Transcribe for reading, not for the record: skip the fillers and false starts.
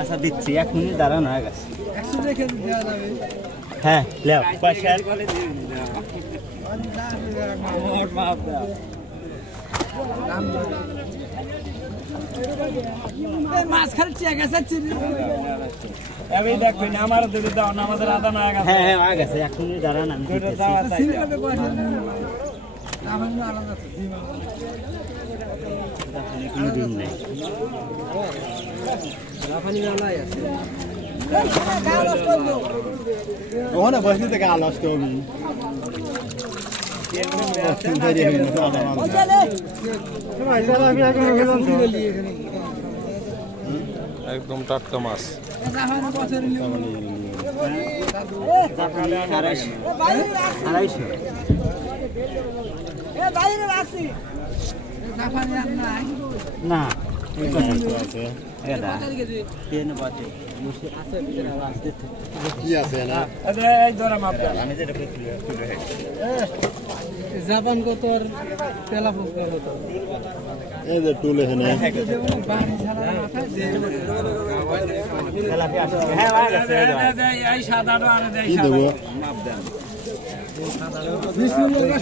আচ্ছা দিচ্ছি 1 মিনিট দাঁড়ানো হয়ে গেছে। হ্যাঁ লেও পয়সা মাছ খালি চেয়ে গেছে দেখবেন আমার দুটো দাও না, আমাদের আদা না হয়ে গেছে। হ্যাঁ হ্যাঁ হয়ে গেছে 1 মিনিট দাঁড়ান আমি দিতেছি। কোনো দিন নেই ওখানে বসে থেকে আলাস তো আমি একদম টাটকা মাছ। না জাপান কত তেলা ফুকা কত এই যে টুল এখানে এই সাদা কি দেবো বিসমিল্লাহ